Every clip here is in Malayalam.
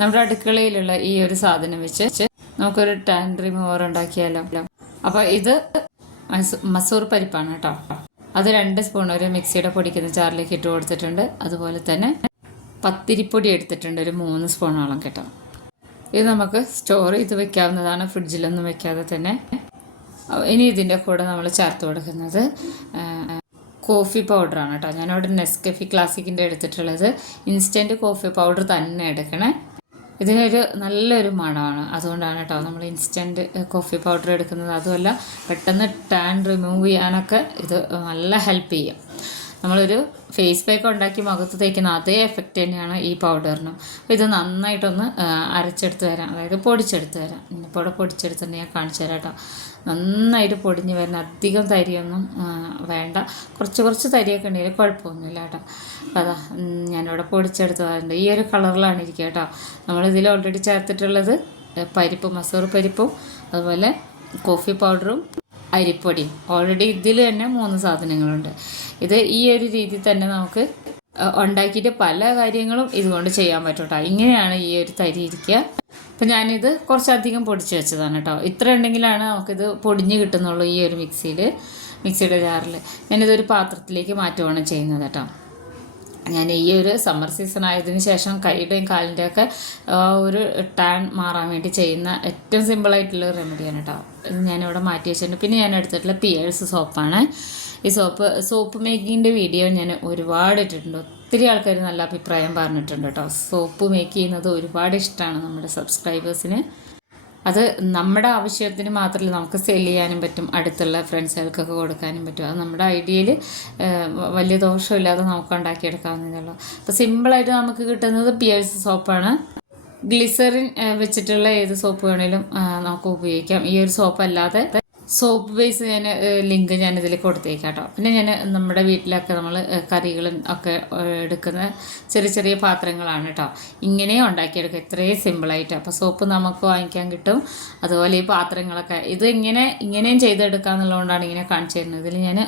നമ്മുടെ അടുക്കളയിലുള്ള ഈ ഒരു സാധനം വെച്ച് നമുക്കൊരു ടാൻ റിമൂവർ ഉണ്ടാക്കിയാലോ. അപ്പോൾ ഇത് മസൂർ പരിപ്പാണ് കേട്ടോ. അത് 2 സ്പൂൺ ഒരു മിക്സിയുടെ പൊടിക്കുന്ന ജാറിലേക്ക് ഇട്ട് കൊടുത്തിട്ടുണ്ട്. അതുപോലെ തന്നെ പത്തിരിപ്പൊടി എടുത്തിട്ടുണ്ട് ഒരു 3 സ്പൂണോളം കേട്ടോ. ഇത് നമുക്ക് സ്റ്റോർ ചെയ്ത് വെക്കാവുന്നതാണ്, ഫ്രിഡ്ജിലൊന്നും വെക്കാതെ തന്നെ. ഇനി ഇതിൻ്റെ കൂടെ നമ്മൾ ചേർത്ത് കൊടുക്കുന്നത് കോഫി പൗഡറാണ് കേട്ടോ. ഞാനവിടെ നെസ്കഫി ക്ലാസിക്കിൻ്റെ എടുത്തിട്ടുള്ളത്. ഇൻസ്റ്റൻറ്റ് കോഫി പൗഡർ തന്നെ എടുക്കണേ. ഇതിനൊരു നല്ലൊരു മണമാണ്, അതുകൊണ്ടാണ് കേട്ടോ നമ്മൾ ഇൻസ്റ്റൻറ്റ് കോഫി പൗഡർ എടുക്കുന്നത്. അതുമല്ല പെട്ടെന്ന് ടാൻ റിമൂവ് ചെയ്യാനൊക്കെ ഇത് നല്ല ഹെൽപ്പ് ചെയ്യും. നമ്മളൊരു ഫേസ് പാക്ക് ഉണ്ടാക്കി മുഖത്ത് തേക്കുന്ന അതേ എഫക്റ്റ് തന്നെയാണ് ഈ പൗഡറിനും. അപ്പോൾ ഇത് നന്നായിട്ടൊന്ന് അരച്ചെടുത്ത് തരാം, അതായത് പൊടിച്ചെടുത്ത് തരാം. ഇപ്പോൾ ഇവിടെ പൊടിച്ചെടുത്തിട്ട് ഞാൻ കാണിച്ചു തരാം കേട്ടോ. നന്നായിട്ട് പൊടിഞ്ഞ് വരുന്ന, അധികം തരിയൊന്നും വേണ്ട, കുറച്ച് തരിയൊക്കെ ഉണ്ടെങ്കിൽ കുഴപ്പമൊന്നുമില്ല കേട്ടോ. അപ്പോൾ അതാ ഞാനിവിടെ പൊടിച്ചെടുത്ത് വരുന്നുണ്ട്. ഈ ഒരു കളറിലാണ് ഇരിക്കുക കേട്ടോ. നമ്മളിതിൽ ഓൾറെഡി ചേർത്തിട്ടുള്ളത് പരിപ്പ്, മസൂർ പരിപ്പും അതുപോലെ കോഫി പൗഡറും അരിപ്പൊടിയും. ഓൾറെഡി ഇതിൽ തന്നെ 3 സാധനങ്ങളുണ്ട്. ഇത് ഈ ഒരു രീതിയിൽ തന്നെ നമുക്ക് ഉണ്ടാക്കിയിട്ട് പല കാര്യങ്ങളും ഇതുകൊണ്ട് ചെയ്യാൻ പറ്റും കേട്ടോ. ഇങ്ങനെയാണ് ഈ ഒരു തരി ഇരിക്കുക. അപ്പം ഞാനിത് കുറച്ചധികം പൊടിച്ച് വെച്ചതാണ് കേട്ടോ. ഇത്ര ഉണ്ടെങ്കിലാണ് നമുക്കിത് പൊടിഞ്ഞ് കിട്ടുന്നുള്ളൂ. ഈ ഒരു മിക്സിയുടെ ജാറിൽ ഞാനിതൊരു പാത്രത്തിലേക്ക് മാറ്റുകയാണ് ചെയ്യുന്നത് കേട്ടോ. ഞാൻ ഈ ഒരു സമ്മർ സീസൺ ആയതിനു ശേഷം കൈയുടെയും കാലിൻ്റെയൊക്കെ ഒരു ടാൻ മാറാൻ വേണ്ടി ചെയ്യുന്ന ഏറ്റവും സിമ്പിളായിട്ടുള്ള റെമഡിയാണ് കേട്ടോ. ഇത് ഞാനിവിടെ മാറ്റി വെച്ചിട്ടുണ്ട്. പിന്നെ ഞാൻ എടുത്തിട്ടുള്ള പിയേഴ്സ് സോപ്പാണ്. ഈ സോപ്പ് മേക്കിങ്ങിൻ്റെ വീഡിയോ ഞാൻ ഒരുപാട് ഇട്ടിട്ടുണ്ട്. ഒത്തിരി ആൾക്കാർ നല്ല അഭിപ്രായം പറഞ്ഞിട്ടുണ്ട് കേട്ടോ. സോപ്പ് മേക്ക് ചെയ്യുന്നത് ഒരുപാട് ഇഷ്ടമാണ് നമ്മുടെ സബ്സ്ക്രൈബേഴ്സിന്. അത് നമ്മുടെ ആവശ്യത്തിന് മാത്രമല്ല, നമുക്ക് സെല് ചെയ്യാനും പറ്റും, അടുത്തുള്ള ഫ്രണ്ട്സുകൾക്കൊക്കെ കൊടുക്കാനും പറ്റും. അത് നമ്മുടെ ഐഡിയയിൽ വലിയ ദോഷമില്ലാതെ നമുക്ക് ഉണ്ടാക്കിയെടുക്കാവുന്നതേ. അപ്പോൾ സിമ്പിളായിട്ട് നമുക്ക് കിട്ടുന്നത് പിയേഴ്സ് സോപ്പാണ്. ഗ്ലിസറിൻ വെച്ചിട്ടുള്ള ഏത് സോപ്പ് വേണേലും നമുക്ക് ഉപയോഗിക്കാം. ഈ ഒരു സോപ്പ് അല്ലാതെ സോപ്പ് ബേസ് ലിങ്ക് ഞാനിതിൽ കൊടുത്തേക്കാം കേട്ടോ. പിന്നെ ഞാൻ നമ്മുടെ വീട്ടിലൊക്കെ നമ്മൾ കറികളും ഒക്കെ എടുക്കുന്ന ചെറിയ പാത്രങ്ങളാണ് കേട്ടോ. ഇങ്ങനെയും ഉണ്ടാക്കിയെടുക്കുക, ഇത്രയും സിമ്പിളായിട്ട്. അപ്പോൾ സോപ്പ് നമുക്ക് വാങ്ങിക്കാൻ കിട്ടും. അതുപോലെ ഈ പാത്രങ്ങളൊക്കെ ഇത് ഇങ്ങനെയും ചെയ്തെടുക്കുക എന്നുള്ളതുകൊണ്ടാണ് ഇങ്ങനെ കാണിച്ചു തരുന്നത്. ഇതിൽ ഞാൻ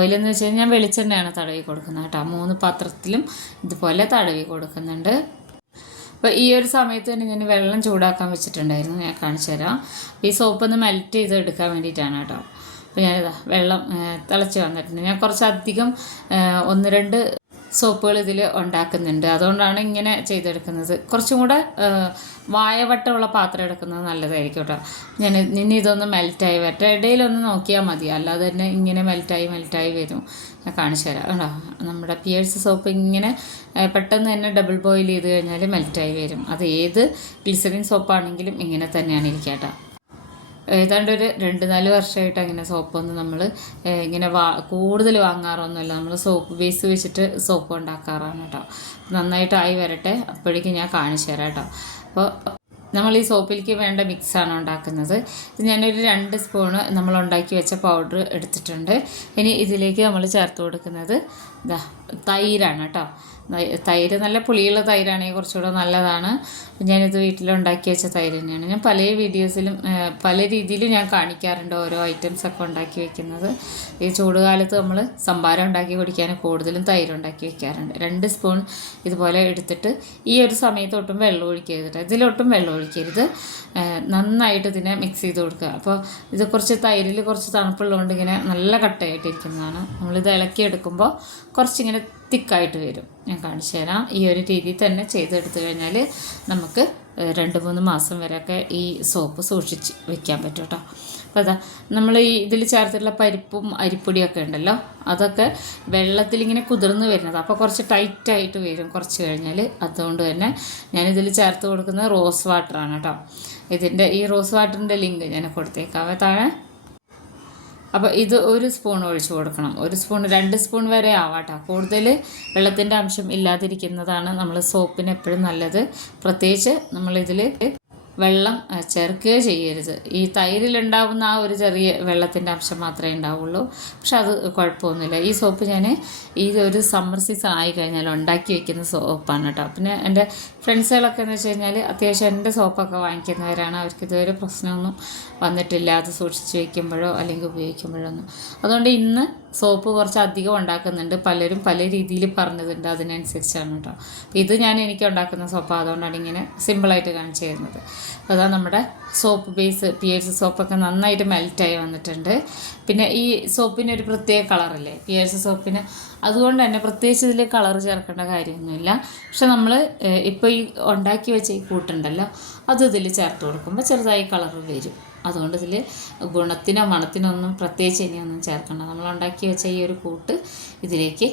ഓയിലെന്ന് വെച്ച് കഴിഞ്ഞാൽ ഞാൻ വെളിച്ചെണ്ണയാണ് തടവി കൊടുക്കുന്നത് കേട്ടോ. 3 പാത്രത്തിലും ഇതുപോലെ തടവി കൊടുക്കുന്നുണ്ട്. അപ്പോൾ ഈ ഒരു സമയത്ത് തന്നെ ഞാൻ വെള്ളം ചൂടാക്കാൻ വെച്ചിട്ടുണ്ടായിരുന്നു, ഞാൻ കാണിച്ചു തരാം. ഈ സോപ്പ് ഒന്ന് മെൽറ്റ് ചെയ്ത് എടുക്കാൻ വേണ്ടിയിട്ടാണ് കേട്ടോ. അപ്പോൾ ഞാനിതാ വെള്ളം തിളച്ച് വന്നിട്ടുണ്ട്. ഞാൻ കുറച്ചധികം 1-2 സോപ്പുകൾ ഇതിൽ ഉണ്ടാക്കുന്നുണ്ട്, അതുകൊണ്ടാണ് ഇങ്ങനെ ചെയ്തെടുക്കുന്നത്. കുറച്ചും കൂടെ വായവട്ടമുള്ള പാത്രം എടുക്കുന്നത് നല്ലതായിരിക്കും കേട്ടോ. ഇനി ഇതൊന്ന് മെൽറ്റായി വരട്ടെ. ഇടയിലൊന്ന് നോക്കിയാൽ മതി, അല്ലാതെ തന്നെ ഇങ്ങനെ മെൽറ്റായി വരും. ഞാൻ കാണിച്ചു തരാം കേട്ടോ. നമ്മുടെ പിയേഴ്സ് സോപ്പ് ഇങ്ങനെ പെട്ടെന്ന് തന്നെ ഡബിൾ ബോയിൽ ചെയ്ത് കഴിഞ്ഞാൽ മെൽറ്റായി വരും. അത് ഏത് ഗ്ലിസറിൻ സോപ്പാണെങ്കിലും ഇങ്ങനെ തന്നെയാണ് ഇരിക്കുക കേട്ടോ. ഏതാണ്ട് ഒരു 2-4 വർഷമായിട്ട് അങ്ങനെ സോപ്പൊന്നും നമ്മൾ ഇങ്ങനെ കൂടുതൽ വാങ്ങാറൊന്നുമില്ല. നമ്മൾ സോപ്പ് ബേസ് വെച്ചിട്ട് സോപ്പ് ഉണ്ടാക്കാറാണ് കേട്ടോ. നന്നായിട്ടായി വരട്ടെ, അപ്പോഴേക്കും ഞാൻ കാണിച്ചു തരാം കേട്ടോ. അപ്പോൾ നമ്മൾ ഈ സോപ്പിലേക്ക് വേണ്ട മിക്സാണ് ഉണ്ടാക്കുന്നത്. ഇത് ഞാനൊരു 2 സ്പൂണ് നമ്മൾ ഉണ്ടാക്കി വെച്ച പൗഡർ എടുത്തിട്ടുണ്ട്. ഇനി ഇതിലേക്ക് നമ്മൾ ചേർത്ത് കൊടുക്കുന്നത് തൈരാണ് കേട്ടോ. തൈര് നല്ല പുളിയുള്ള തൈരാണെങ്കിൽ കുറച്ചുകൂടെ നല്ലതാണ്. ഞാനിത് വീട്ടിലുണ്ടാക്കി വെച്ച തൈര് തന്നെയാണ്. ഞാൻ പല വീഡിയോസിലും പല രീതിയിലും ഞാൻ കാണിക്കാറുണ്ട് ഓരോ ഐറ്റംസൊക്കെ ഉണ്ടാക്കി വെക്കുന്നത്. ഈ ചൂടുകാലത്ത് നമ്മൾ സംഭാരം ഉണ്ടാക്കി കുടിക്കാൻ കൂടുതലും തൈര് ഉണ്ടാക്കി വെക്കാറുണ്ട്. 2 സ്പൂൺ ഇതുപോലെ എടുത്തിട്ട് ഈ ഒരു സമയത്ത് ഒട്ടും വെള്ളം ഒഴിക്കരുത്, ഇതിലൊട്ടും വെള്ളം ഒഴിക്കരുത്. നന്നായിട്ട് ഇതിനെ മിക്സ് ചെയ്ത് കൊടുക്കുക. അപ്പോൾ ഇത് കുറച്ച് തൈരിൽ കുറച്ച് തണുപ്പുള്ളതുകൊണ്ട് ഇങ്ങനെ നല്ല കട്ടയായിട്ടിരിക്കുന്നതാണ്. നമ്മളിത് ഇളക്കിയെടുക്കുമ്പോൾ കുറച്ചിങ്ങനെ തിക്കായിട്ട് വരും. ഞാൻ കാണിച്ചു തരാം. ഈ ഒരു രീതിയിൽ തന്നെ ചെയ്തെടുത്തു കഴിഞ്ഞാൽ നമുക്ക് 2-3 മാസം വരെയൊക്കെ ഈ സോപ്പ് സൂക്ഷിച്ച് വെക്കാൻ പറ്റും കേട്ടോ. അപ്പോൾ അതാ നമ്മൾ ഈ ഇതിൽ ചേർത്തിട്ടുള്ള പരിപ്പും അരിപ്പൊടിയൊക്കെ ഉണ്ടല്ലോ, അതൊക്കെ വെള്ളത്തിലിങ്ങനെ കുതിർന്ന് വരുന്നത്. അപ്പോൾ കുറച്ച് ടൈറ്റായിട്ട് വരും കുറച്ച് കഴിഞ്ഞാൽ. അതുകൊണ്ട് തന്നെ ഞാനിതിൽ ചേർത്ത് കൊടുക്കുന്നത് റോസ് വാട്ടറാണ് കേട്ടോ. ഈ റോസ് വാട്ടറിൻ്റെ ലിങ്ക് ഞാൻ കൊടുത്തേക്കാവേ താഴെ. അപ്പോൾ ഇത് 1 സ്പൂൺ ഒഴിച്ച് കൊടുക്കണം. 1 സ്പൂൺ 2 സ്പൂൺ വരെ ആവാട്ടോ. കൂടുതൽ വെള്ളത്തിൻ്റെ അംശം ഇല്ലാതിരിക്കുന്നതാണ് നമ്മൾ സോപ്പിന് എപ്പോഴും നല്ലത്. പ്രത്യേകിച്ച് നമ്മളിതിൽ വെള്ളം ചേർക്കുകയോ ചെയ്യരുത്. ഈ തൈരിലുണ്ടാവുന്ന ആ ഒരു ചെറിയ വെള്ളത്തിൻ്റെ അംശം മാത്രമേ ഉണ്ടാവുള്ളൂ. പക്ഷെ അത് കുഴപ്പമൊന്നുമില്ല. ഈ സോപ്പ് ഞാൻ ഈ ഒരു സമ്മർ സീസൺ ആയി കഴിഞ്ഞാൽ ഉണ്ടാക്കി വെക്കുന്ന സോപ്പാണ് കേട്ടോ. പിന്നെ എൻ്റെ ഫ്രണ്ട്സുകളൊക്കെ എന്ന് വെച്ച് കഴിഞ്ഞാൽ അത്യാവശ്യം എൻ്റെ സോപ്പൊക്കെ വാങ്ങിക്കുന്നവരാണ്. അവർക്ക് ഇതുവരെ പ്രശ്നമൊന്നും വന്നിട്ടില്ല അത് സൂക്ഷിച്ച് വയ്ക്കുമ്പോഴോ അല്ലെങ്കിൽ ഉപയോഗിക്കുമ്പോഴോ ഒന്നും. അതുകൊണ്ട് ഇന്ന് സോപ്പ് കുറച്ച് അധികം ഉണ്ടാക്കുന്നുണ്ട്, പലരും പല രീതിയിൽ പറഞ്ഞതുണ്ട്, അതിനനുസരിച്ചാണ് കേട്ടോ. അപ്പോൾ ഇത് എനിക്ക് ഉണ്ടാക്കുന്ന സോപ്പ്, അതുകൊണ്ടാണ് ഇങ്ങനെ സിമ്പിളായിട്ട് കാണിച്ചു തരുന്നത്. അതാ നമ്മുടെ സോപ്പ് ബേസ് പിയേഴ്സ് സോപ്പൊക്കെ നന്നായിട്ട് മെൽറ്റായി വന്നിട്ടുണ്ട്. പിന്നെ ഈ സോപ്പിന് ഒരു പ്രത്യേക കളറല്ലേ പിയേഴ്സ് സോപ്പിന്, അതുകൊണ്ട് തന്നെ പ്രത്യേകിച്ച് ഇതിൽ കളർ ചേർക്കേണ്ട കാര്യമൊന്നുമില്ല. പക്ഷെ നമ്മൾ ഇപ്പോൾ ഈ ഉണ്ടാക്കി വെച്ച ഈ കൂട്ടുണ്ടല്ലോ, അത് ഇതിൽ ചേർത്ത് കൊടുക്കുമ്പോൾ ചെറുതായി കളർ വരും. അതുകൊണ്ട് ഇതിൽ ഗുണത്തിനോ മണത്തിനോ ഒന്നും പ്രത്യേകിച്ച് ഇനിയൊന്നും ചേർക്കണ്ട. നമ്മൾ ഉണ്ടാക്കി വെച്ച ഈ ഒരു കൂട്ട് ഇതിലേക്ക്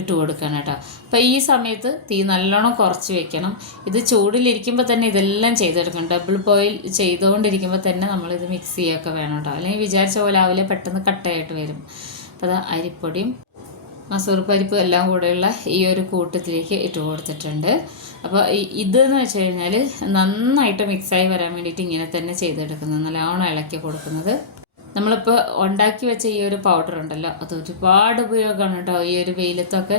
ഇട്ട് കൊടുക്കണം കേട്ടോ. അപ്പോൾ ഈ സമയത്ത് തീ നല്ലോണം കുറച്ച് വെക്കണം. ഇത് ചൂടിലിരിക്കുമ്പോൾ തന്നെ ഇതെല്ലാം ചെയ്തെടുക്കണം. ഡബിൾ ബോയിൽ ചെയ്തുകൊണ്ടിരിക്കുമ്പോൾ തന്നെ നമ്മളിത് മിക്സ് ചെയ്യുകയൊക്കെ വേണം കേട്ടോ, അല്ലെങ്കിൽ വിചാരിച്ച പോലെ ആവില്ല, പെട്ടെന്ന് കട്ടയായിട്ട് വരും. അപ്പോൾ അത് അരിപ്പൊടിയും മസൂർ പരിപ്പും എല്ലാം കൂടെയുള്ള ഈ ഒരു കൂട്ടത്തിലേക്ക് ഇട്ട് കൊടുത്തിട്ടുണ്ട്. അപ്പോൾ ഇതെന്ന് വെച്ച് കഴിഞ്ഞാൽ നന്നായിട്ട് മിക്സായി വരാൻ വേണ്ടിയിട്ട് ഇങ്ങനെ തന്നെ ചെയ്തെടുക്കുന്നത്, നല്ലോണം ഇളക്കി കൊടുക്കുന്നത്. നമ്മളിപ്പോൾ ഉണ്ടാക്കി വെച്ച ഈ ഒരു പൗഡർ ഉണ്ടല്ലോ, അത് ഒരുപാട് ഉപയോഗമാണ് കേട്ടോ. ഈ ഒരു വെയിലത്തൊക്കെ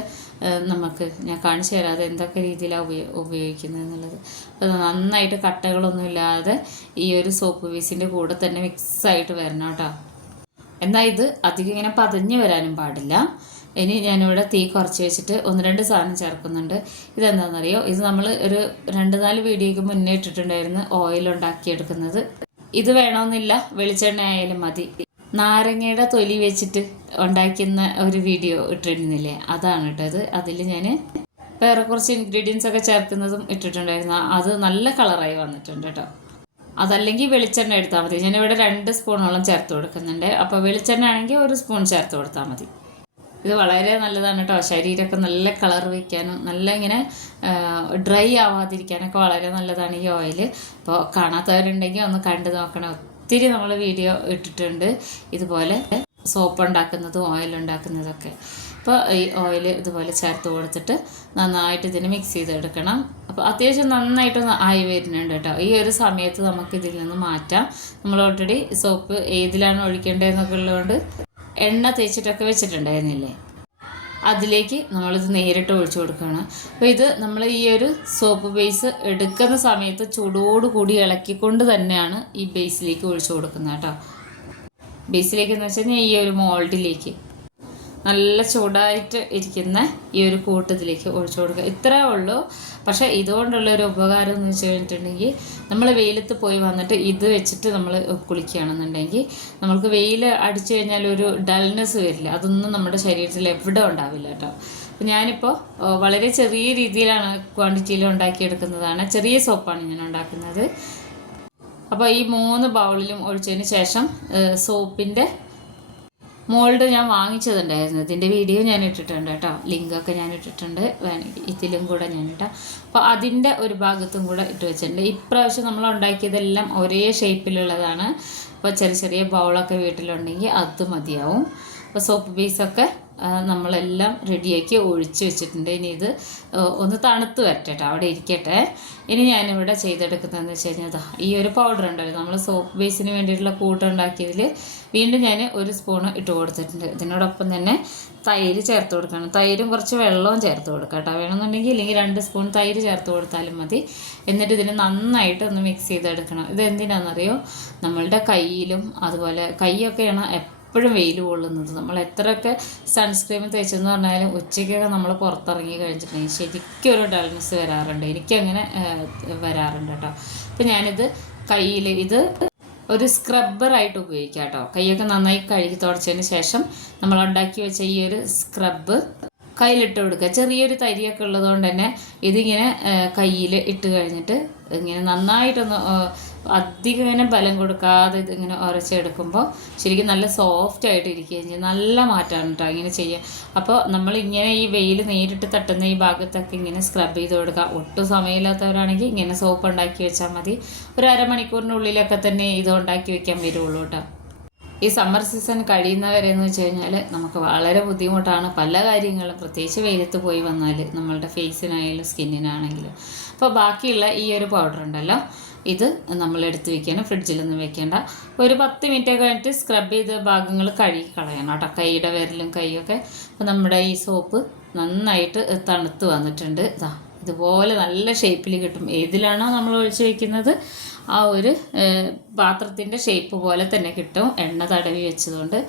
നമുക്ക് ഞാൻ കാണിച്ചു തരാം അത് എന്തൊക്കെ രീതിയിലാണ് ഉപയോഗിക്കുന്നത് എന്നുള്ളത്. അപ്പോൾ നന്നായിട്ട് കട്ടകളൊന്നും ഇല്ലാതെ ഈ ഒരു സോപ്പ് പീസിൻ്റെ കൂടെ തന്നെ മിക്സായിട്ട് വരണം കേട്ടോ. എന്നാൽ ഇത് അധികം ഇങ്ങനെ പതഞ്ഞ് വരാനും പാടില്ല. ഇനി ഞാനിവിടെ തീ കുറച്ച് വെച്ചിട്ട് 1-2 സാധനം ചേർക്കുന്നുണ്ട്. ഇതെന്താണെന്നറിയോ, ഇത് നമ്മൾ ഒരു 2-4 വീഡിയോയ്ക്ക് മുന്നേ ഇട്ടിട്ടുണ്ടായിരുന്നു ഓയിൽ ഉണ്ടാക്കിയെടുക്കുന്നത്. ഇത് വേണമെന്നില്ല, വെളിച്ചെണ്ണ ആയാലും മതി. നാരങ്ങയുടെ തൊലി വെച്ചിട്ട് ഉണ്ടാക്കുന്ന ഒരു വീഡിയോ ഇട്ടിരുന്നില്ലേ, അതാണ് കേട്ടത്. അതിൽ ഞാൻ വേറെ കുറച്ച് ഇൻഗ്രീഡിയൻസ് ഒക്കെ ചേർക്കുന്നതും ഇട്ടിട്ടുണ്ടായിരുന്നു. അത് നല്ല കളറായി വന്നിട്ടുണ്ട് കേട്ടോ. അതല്ലെങ്കിൽ വെളിച്ചെണ്ണ എടുത്താൽ മതി. ഞാനിവിടെ 2 സ്പൂണോളം ചേർത്ത് കൊടുക്കുന്നുണ്ട്. അപ്പോൾ വെളിച്ചെണ്ണ ആണെങ്കിൽ 1 സ്പൂൺ ചേർത്ത് കൊടുത്താൽ മതി. ഇത് വളരെ നല്ലതാണ് കേട്ടോ. ശരീരമൊക്കെ നല്ല കളർ വയ്ക്കാനും നല്ല ഇങ്ങനെ ഡ്രൈ ആവാതിരിക്കാനൊക്കെ വളരെ നല്ലതാണ് ഈ ഓയിൽ. അപ്പോൾ കാണാത്തവരുണ്ടെങ്കിൽ ഒന്ന് കണ്ടു നോക്കണം. ഒത്തിരി നമ്മൾ വീഡിയോ ഇട്ടിട്ടുണ്ട് ഇതുപോലെ സോപ്പ് ഉണ്ടാക്കുന്നതും ഓയിൽ ഉണ്ടാക്കുന്നതൊക്കെ. അപ്പോൾ ഈ ഓയിൽ ഇതുപോലെ ചേർത്ത് കൊടുത്തിട്ട് നന്നായിട്ട് ഇതിന് മിക്സ് ചെയ്തെടുക്കണം. അപ്പോൾ അത്യാവശ്യം നന്നായിട്ടൊന്ന് ആയി വരുന്നുണ്ട് കേട്ടോ. ഈ ഒരു സമയത്ത് നമുക്ക് ഇതിൽ നിന്ന് മാറ്റാം. നമ്മൾ ഓൾറെഡി സോപ്പ് ഏതിലാണ് ഒഴിക്കേണ്ടതെന്നൊക്കെ ഉള്ളതുകൊണ്ട് എണ്ണ തേച്ചിട്ടൊക്കെ വെച്ചിട്ടുണ്ടായിരുന്നില്ലേ, അതിലേക്ക് നമ്മളിത് നേരിട്ട് ഒഴിച്ചു കൊടുക്കുകയാണ്. അപ്പോൾ ഇത് നമ്മൾ ഈ ഒരു സോപ്പ് ബേസ് എടുക്കുന്ന സമയത്ത് ചൂടോടുകൂടി ഇളക്കിക്കൊണ്ട് തന്നെയാണ് ഈ ബേസിലേക്ക് ഒഴിച്ചു കൊടുക്കുന്നത് കേട്ടോ. ബേസിലേക്ക് എന്ന് വെച്ച് കഴിഞ്ഞാൽ ഈ ഒരു മോൾഡിലേക്ക് നല്ല ചൂടായിട്ട് ഇരിക്കുന്ന ഈ ഒരു കൂട്ടത്തിലേക്ക് ഒഴിച്ചു കൊടുക്കുക. ഇത്രേ ഉള്ളൂ. പക്ഷേ ഇതുകൊണ്ടുള്ള ഒരു ഉപകാരം എന്ന് വെച്ച് കഴിഞ്ഞിട്ടുണ്ടെങ്കിൽ നമ്മൾ വെയിലത്ത് പോയി വന്നിട്ട് ഇത് വെച്ചിട്ട് നമ്മൾ കുളിക്കുകയാണെന്നുണ്ടെങ്കിൽ നമ്മൾക്ക് വെയിൽ അടിച്ചു കഴിഞ്ഞാൽ ഒരു ഡൾനെസ് വരില്ല. അതൊന്നും നമ്മുടെ ശരീരത്തിൽ എവിടെ ഉണ്ടാവില്ല കേട്ടോ. അപ്പോൾ ഞാനിപ്പോൾ വളരെ ചെറിയ രീതിയിലാണ് ക്വാണ്ടിറ്റിയിൽ ഉണ്ടാക്കിയെടുക്കുന്നതാണ്. ചെറിയ സോപ്പാണ് ഞാൻ ഉണ്ടാക്കുന്നത്. അപ്പോൾ ഈ 3 ബൗളിലും ഒഴിച്ചതിന് ശേഷം സോപ്പിൻ്റെ മോൾഡ് ഞാൻ വാങ്ങിച്ചതുണ്ടായിരുന്നു. ഇതിൻ്റെ വീഡിയോ ഞാൻ ഇട്ടിട്ടുണ്ട് കേട്ടോ, ലിങ്കൊക്കെ ഞാൻ ഇട്ടിട്ടുണ്ട്, വേണമെങ്കിൽ ഇതിലും കൂടെ ഞാൻ ഇട്ടാം. അപ്പോൾ അതിൻ്റെ ഒരു ഭാഗത്തും കൂടെ ഇട്ട് വെച്ചിട്ടുണ്ട്. ഇപ്രാവശ്യം നമ്മൾ ഉണ്ടാക്കിയതെല്ലാം ഒരേ ഷേപ്പിലുള്ളതാണ്. അപ്പോൾ ചെറിയ ചെറിയ ബൗളൊക്കെ വീട്ടിലുണ്ടെങ്കിൽ അത് മതിയാവും. അപ്പോൾ സോപ്പ് ബേസൊക്കെ നമ്മളെല്ലാം റെഡിയാക്കി ഒഴിച്ച് വെച്ചിട്ടുണ്ട്. ഇനി ഇത് ഒന്ന് തണുത്ത് വരട്ടെ കേട്ടോ, അവിടെ ഇരിക്കട്ടെ. ഇനി ഞാനിവിടെ ചെയ്തെടുക്കുന്നതെന്ന് വെച്ച് കഴിഞ്ഞാൽ ഈ ഒരു പൗഡർ ഉണ്ടല്ലോ, നമ്മൾ സോപ്പ് ബേസിന് വേണ്ടിയിട്ടുള്ള കൂട്ടുണ്ടാക്കിയതിൽ വീണ്ടും ഞാൻ 1 സ്പൂണ് ഇട്ട് കൊടുത്തിട്ടുണ്ട്. ഇതിനോടൊപ്പം തന്നെ തൈര് ചേർത്ത് കൊടുക്കണം. തൈരും കുറച്ച് വെള്ളവും ചേർത്ത് കൊടുക്കാം കേട്ടോ. വേണമെന്നുണ്ടെങ്കിൽ ഇല്ലെങ്കിൽ 2 സ്പൂൺ തൈര് ചേർത്ത് കൊടുത്താലും മതി. എന്നിട്ട് ഇതിന് നന്നായിട്ട് ഒന്ന് മിക്സ് ചെയ്തെടുക്കണം. ഇത് എന്തിനാണെന്നറിയോ, നമ്മളുടെ കയ്യിലും അതുപോലെ കൈയൊക്കെയാണ് എപ്പോഴും വെയിൽ കൊള്ളുന്നത്. നമ്മൾ എത്രയൊക്കെ സൺസ്ക്രീം തേച്ചെന്ന് പറഞ്ഞാലും ഉച്ചയ്ക്കൊക്കെ നമ്മൾ പുറത്തിറങ്ങി കഴിഞ്ഞിട്ടുണ്ടെങ്കിൽ ശരിക്കും ഒരു ഡൾനെസ് വരാറുണ്ട്. എനിക്കങ്ങനെ വരാറുണ്ട് കേട്ടോ. അപ്പോൾ ഞാനിത് കയ്യിൽ ഇത് ഒരു സ്ക്രബ്ബറായിട്ട് ഉപയോഗിക്കാം കേട്ടോ. കൈയൊക്കെ നന്നായി കഴുകി തുടച്ചതിന് ശേഷം നമ്മൾ ഉണ്ടാക്കി വെച്ച ഈ ഒരു സ്ക്രബ്ബ് കയ്യിലിട്ട് കൊടുക്കുക. ചെറിയൊരു തരിയൊക്കെ ഉള്ളതുകൊണ്ട് തന്നെ ഇതിങ്ങനെ കയ്യിൽ ഇട്ട് കഴിഞ്ഞിട്ട് ഇങ്ങനെ നന്നായിട്ടൊന്ന് അധികം ഇങ്ങനെ ബലം കൊടുക്കാതെ ഇതിങ്ങനെ ഉരച്ചെടുക്കുമ്പോൾ ശരിക്കും നല്ല സോഫ്റ്റ് ആയിട്ട് ഇരിക്കുകയും ചെയ്യും. നല്ല മാറ്റമാണ് കേട്ടോ ഇങ്ങനെ ചെയ്യുക. അപ്പോൾ നമ്മളിങ്ങനെ ഈ വെയിൽ നേരിട്ട് തട്ടുന്ന ഈ ഭാഗത്തൊക്കെ ഇങ്ങനെ സ്ക്രബ് ചെയ്ത് കൊടുക്കുക. ഒട്ടും സമയമില്ലാത്തവരാണെങ്കിൽ ഇങ്ങനെ സോപ്പ് ഉണ്ടാക്കി വെച്ചാൽ മതി. ഒരു അരമണിക്കൂറിനുള്ളിലൊക്കെ തന്നെ ഇത് ഉണ്ടാക്കി വെക്കാൻ വരുള്ളൂ കേട്ടോ. ഈ സമ്മർ സീസൺ കഴിയുന്നവരെന്ന് വെച്ച് കഴിഞ്ഞാൽ നമുക്ക് വളരെ ബുദ്ധിമുട്ടാണ് പല കാര്യങ്ങളും, പ്രത്യേകിച്ച് വെയിലത്ത് പോയി വന്നാൽ നമ്മളുടെ ഫേസിനായാലും സ്കിന്നിനാണെങ്കിലും. അപ്പോൾ ബാക്കിയുള്ള ഈ ഒരു പൗഡർ ഉണ്ടല്ലോ, ഇത് നമ്മൾ എടുത്ത് വെക്കണം, ഫ്രിഡ്ജിലൊന്നും വെക്കേണ്ട. ഒരു 10 മിനിറ്റ് കഴിഞ്ഞിട്ട് സ്ക്രബ് ചെയ്ത ഭാഗങ്ങൾ കഴുകി കളയണം കേട്ടോ, കൈയുടെ വിരലും കൈയൊക്കെ. അപ്പോൾ നമ്മുടെ ഈ സോപ്പ് നന്നായിട്ട് തണുത്ത് വന്നിട്ടുണ്ട്. ഇതുപോലെ നല്ല ഷേപ്പിൽ കിട്ടും. ഏതിലാണോ നമ്മൾ ഒഴിച്ച് വയ്ക്കുന്നത് ആ ഒരു പാത്രത്തിൻ്റെ ഷേപ്പ് പോലെ തന്നെ കിട്ടും, എണ്ണ തടവി വെച്ചതുകൊണ്ട്.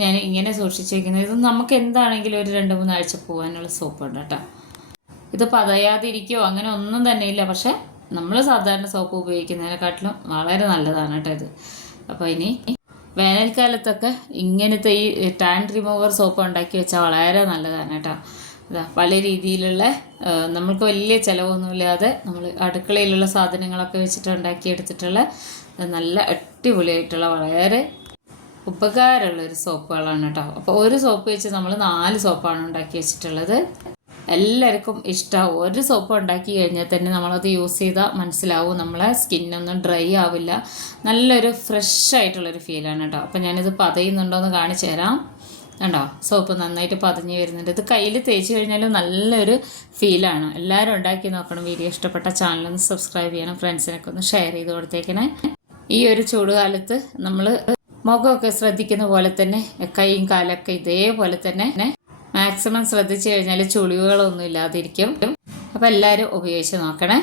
ഞാൻ ഇങ്ങനെ സൂക്ഷിച്ച് വയ്ക്കുന്നത്. ഇത് നമുക്ക് എന്താണെങ്കിലും ഒരു 2-3 ആഴ്ച പോകാനുള്ള സോപ്പുണ്ട് കേട്ടോ. ഇത് പതയാതിരിക്കുകയോ അങ്ങനെ ഒന്നും തന്നെ ഇല്ല. പക്ഷേ നമ്മൾ സാധാരണ സോപ്പ് ഉപയോഗിക്കുന്നതിനെക്കാട്ടിലും വളരെ നല്ലതാണ് കേട്ടോ ഇത്. അപ്പോൾ ഇനി വേനൽക്കാലത്തൊക്കെ ഇങ്ങനത്തെ ഈ ടാൻ റിമൂവർ സോപ്പ് ഉണ്ടാക്കി വെച്ചാൽ വളരെ നല്ലതാണ് കേട്ടോ. പല രീതിയിലുള്ള നമുക്ക് വലിയ ചിലവൊന്നുമില്ലാതെ നമ്മൾ അടുക്കളയിലുള്ള സാധനങ്ങളൊക്കെ വെച്ചിട്ട് ഉണ്ടാക്കിയെടുത്തിട്ടുള്ള നല്ല അടിപൊളിയായിട്ടുള്ള വളരെ ഉപകാരമുള്ളൊരു സോപ്പുകളാണ് കേട്ടോ. അപ്പോൾ ഒരു സോപ്പ് വെച്ച് നമ്മൾ 4 സോപ്പാണ് ഉണ്ടാക്കി വെച്ചിട്ടുള്ളത്. എല്ലാവർക്കും ഇഷ്ടമാവും. ഒരു സോപ്പ് ഉണ്ടാക്കി കഴിഞ്ഞാൽ തന്നെ നമ്മളത് യൂസ് ചെയ്താൽ മനസ്സിലാവും നമ്മളെ സ്കിന്നൊന്നും ഡ്രൈ ആവില്ല. നല്ലൊരു ഫ്രഷ് ആയിട്ടുള്ളൊരു ഫീലാണ് കേട്ടോ. അപ്പോൾ ഞാനിത് പതയുന്നുണ്ടോ എന്ന് കാണിച്ചു തരാം. കണ്ടോ, സോപ്പ് നന്നായിട്ട് പതഞ്ഞ് വരുന്നുണ്ട്. ഇത് കയ്യിൽ തേച്ച് കഴിഞ്ഞാൽ നല്ലൊരു ഫീലാണ്. എല്ലാവരും ഉണ്ടാക്കി നോക്കണം. വീഡിയോ ഇഷ്ടപ്പെട്ട ചാനലൊന്ന് സബ്സ്ക്രൈബ് ചെയ്യണം. ഫ്രണ്ട്സിനൊക്കെ ഒന്ന് ഷെയർ ചെയ്ത് കൊടുത്തേക്കണേ. ഈ ഒരു ചൂടുകാലത്ത് നമ്മൾ മുഖമൊക്കെ ശ്രദ്ധിക്കുന്ന പോലെ തന്നെ കൈയും കാലൊക്കെ ഇതേപോലെ തന്നെ മാക്സിമം ശ്രദ്ധിച്ചു കഴിഞ്ഞാൽ ചുളിവുകളൊന്നും ഇല്ലാതിരിക്കും. അപ്പോൾ എല്ലാവരും ഉപയോഗിച്ച് നോക്കണേ.